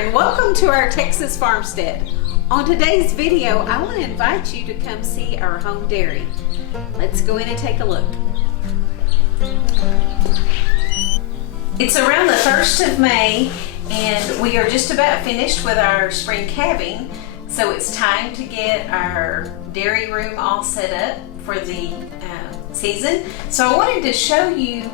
Caren. Welcome to our Texas farmstead. On today's video, I want to invite you to come see our home dairy. Let's go in and take a look. It's around the 1st of May and we are just about finished with our spring calving, so it's time to get our dairy room all set up for the season. So I wanted to show you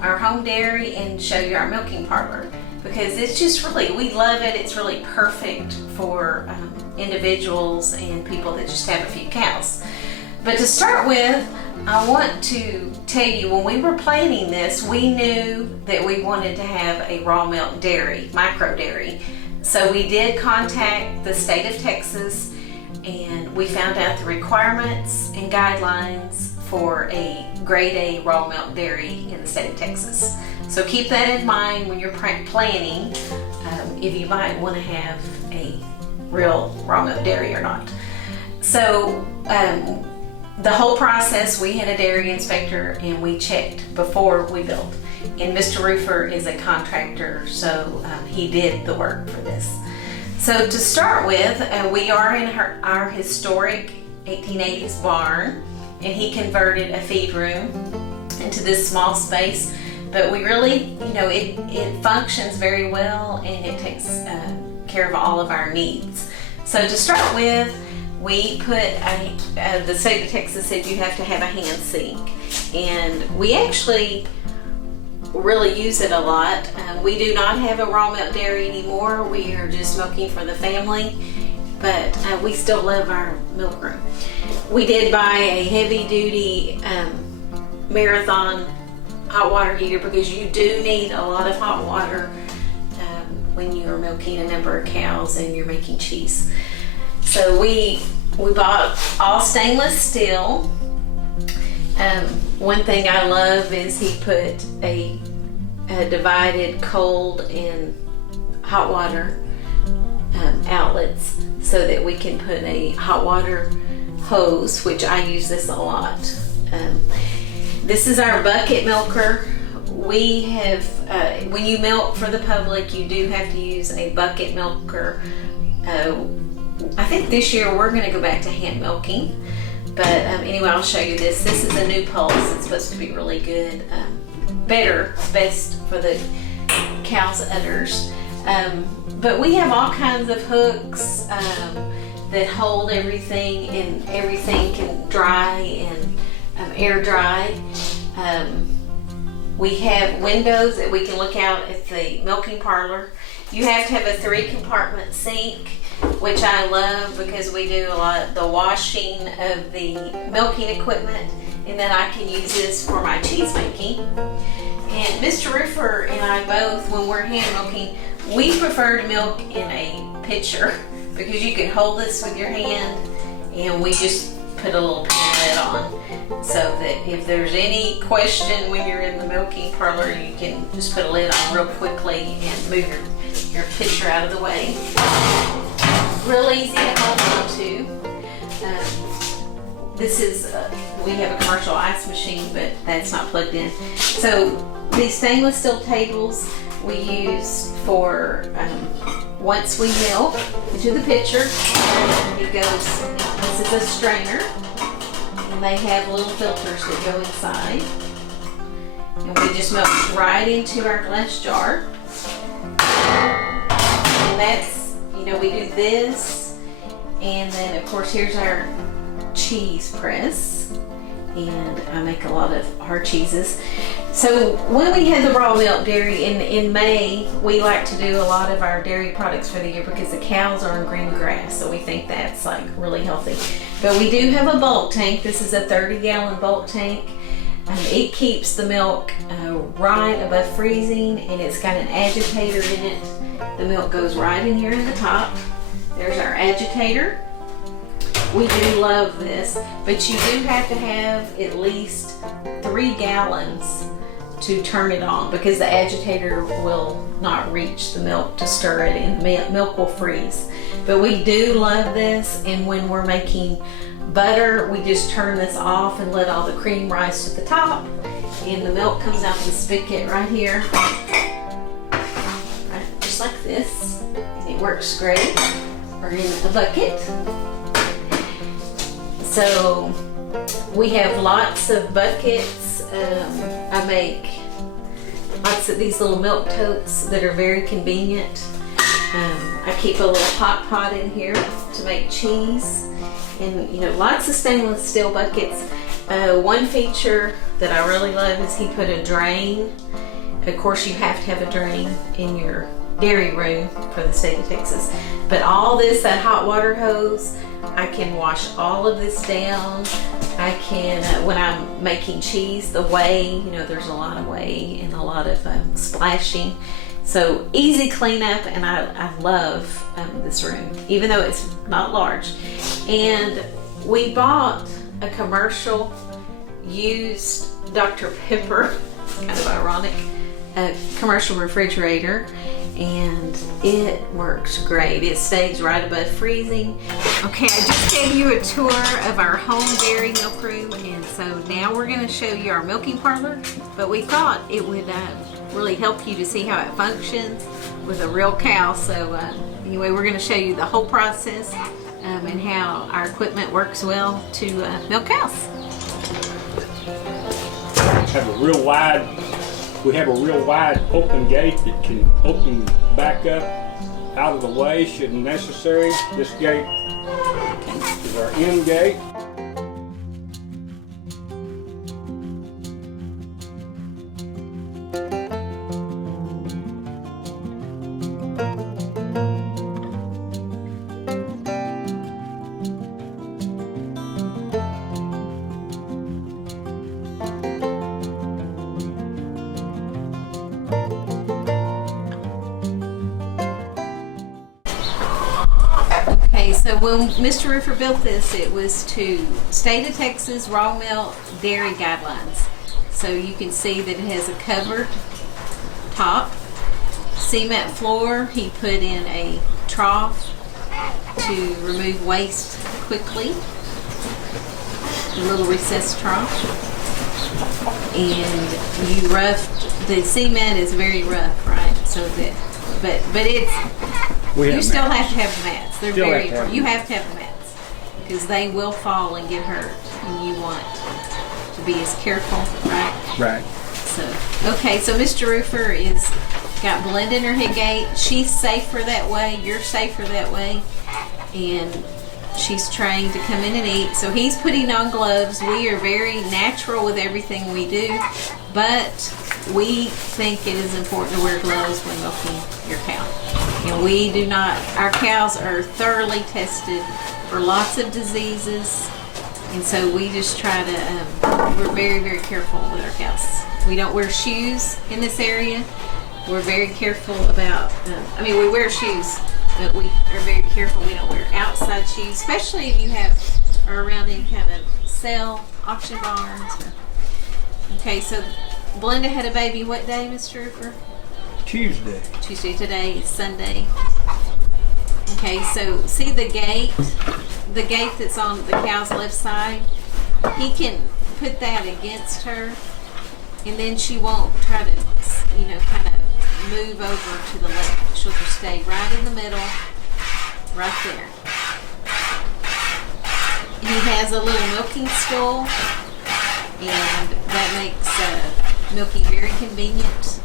our home dairy and show you our milking parlor, because it's just really, we love it. It's really perfect for individuals and people that just have a few cows. But to start with, I want to tell you, when we were planning this, we knew that we wanted to have a raw milk dairy, micro dairy. So we did contact the state of Texas and we found out the requirements and guidelines for a grade A raw milk dairy in the state of Texas. So keep that in mind when you're planning if you might want to have a real raw milk dairy or not. So the whole process, we had a dairy inspector and we checked before we built. And Mr. Roofer is a contractor, so he did the work for this. So to start with, we are in our historic 1880s barn, and he converted a feed room into this small space. But we really, you know, it functions very well and it takes care of all of our needs. So to start with, we put the state of Texas said you have to have a hand sink, and we actually really use it a lot. We do not have a raw milk dairy anymore. We are just milking for the family, but we still love our milk room. We did buy a heavy duty Marathon hot water heater, because you do need a lot of hot water when you're milking a number of cows and you're making cheese. So we bought all stainless steel. One thing I love is he put a divided cold and hot water outlets so that we can put a hot water hose, which I use this a lot. This is our bucket milker. We have, when you milk for the public, you do have to use a bucket milker. I think this year we're gonna go back to hand milking. But anyway, I'll show you this. This is a new pulse. It's supposed to be really good. Best for the cow's udders. But we have all kinds of hooks that hold everything, and everything can dry and air dry. We have windows that we can look out at the milking parlor. You have to have a 3-compartment sink, which I love because we do a lot of the washing of the milking equipment, and then I can use this for my cheese making. And Mr. Roofer and I both, when we're hand milking, we prefer to milk in a pitcher because you can hold this with your hand, and we just put a little pin on so that if there's any question when you're in the milking parlor, you can just put a lid on real quickly and move your pitcher out of the way. Real easy to hold on to. This is, we have a commercial ice machine, but that's not plugged in. So these stainless steel tables we use for once we milk into the pitcher, it goes, this is a strainer, and they have little filters that go inside. And we just milk right into our glass jar. And that's, you know, we do this, and then of course here's our cheese press, and I make a lot of hard cheeses. So when we had the raw milk dairy in May, we like to do a lot of our dairy products for the year because the cows are on green grass, so we think that's like really healthy. But we do have a bulk tank. This is a 30-gallon bulk tank. It keeps the milk right above freezing, and it's got an agitator in it. The milk goes right in here in the top. There's our agitator. We do love this, but you do have to have at least 3 gallons to turn it on, because the agitator will not reach the milk to stir it, and the milk will freeze. But we do love this, and when we're making butter, we just turn this off and let all the cream rise to the top, and the milk comes out the spigot right here, right, just like this. it works great, or in a bucket. So we have lots of buckets. I make lots of these little milk totes that are very convenient. I keep a little hot pot in here to make cheese, and lots of stainless steel buckets. One feature that I really love is he put a drain. Of course, you have to have a drain in your dairy room for the state of Texas. But all this, that hot water hose, I can wash all of this down. I can, when I'm making cheese, the whey, there's a lot of whey and a lot of splashing. So easy cleanup, and I love this room, even though it's not large. And we bought a commercial used Dr. Pepper, kind of ironic, a commercial refrigerator, and it works great. It stays right above freezing. Okay, I just gave you a tour of our home dairy milk room, and so now we're going to show you our milking parlor, but we thought it would really help you to see how it functions with a real cow. So anyway, we're going to show you the whole process and how our equipment works well to milk cows. We have a real wide open gate that can open back up out of the way should necessary. This gate is our end gate. So when Mr. Roofer built this, it was to State of Texas raw milk dairy guidelines. So you can see that it has a covered top, cement floor. He put in a trough to remove waste quickly, a little recessed trough. And you roughed, the cement is very rough, right? So that, but it's, you still have to have the mats. They're very important. You have to have the mats because they will fall and get hurt, and you want to be as careful, right? Right. So, okay, so Mr. Roofer is got Belinda in her head gate. She's safer that way. You're safer that way, and she's trained to come in and eat. So he's putting on gloves. We are very natural with everything we do, but we think it is important to wear gloves when milking your cow. And we do not, our cows are thoroughly tested for lots of diseases, and so we just try to, we're very, very careful with our cows. We don't wear shoes in this area. We're very careful about, we wear shoes, but we are very careful we don't wear outside shoes, especially if you are around any kind of sale, auction barns. Okay, so Belinda had a baby what day, Mr. Roofer? Tuesday. Tuesday. Today is Sunday. Okay, so see the gate that's on the cow's left side? He can put that against her, and then she won't try to, kind of move over to the left. She'll just stay right in the middle, right there. He has a little milking stool, and that makes milking very convenient.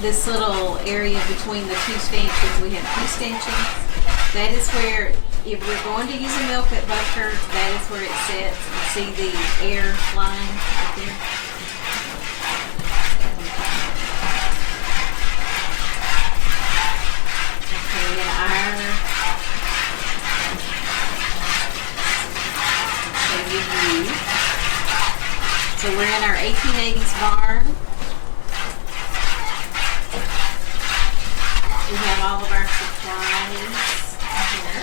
This little area between the two stanchions, we have two stanchions. That is where, if we're going to use a milk at Bucker, that is where it sits. You see the air line right there? Okay, now I'll show you the view. So we're in our 1880s barn. We have all of our supplies here.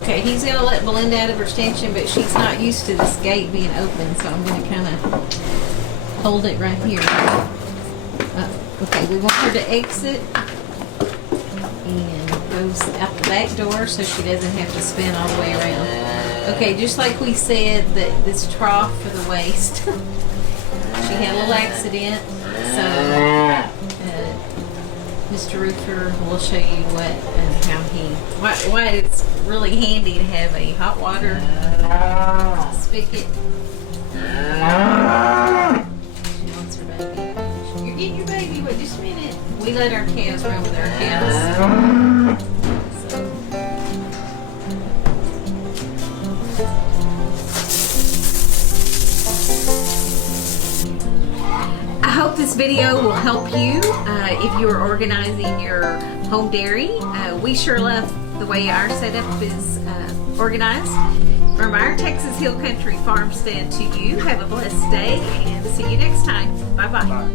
Okay, he's going to let Belinda out of her stanchion, but she's not used to this gate being open, so I'm going to kind of hold it right here. Okay, we want her to exit and goes out the back door so she doesn't have to spin all the way around. Okay, just like we said, that this trough for the waste. She had a little accident, so Mr. Roofer will show you what and how why it's really handy to have a hot water spigot. She wants her baby. You're getting your baby. Wait just a minute. We let our cows run with our cows. So. I hope this video will help you if you're organizing your home dairy. We sure love the way our setup is organized. From our Texas Hill Country farmstead to you, have a blessed day and see you next time. Bye-bye. Bye.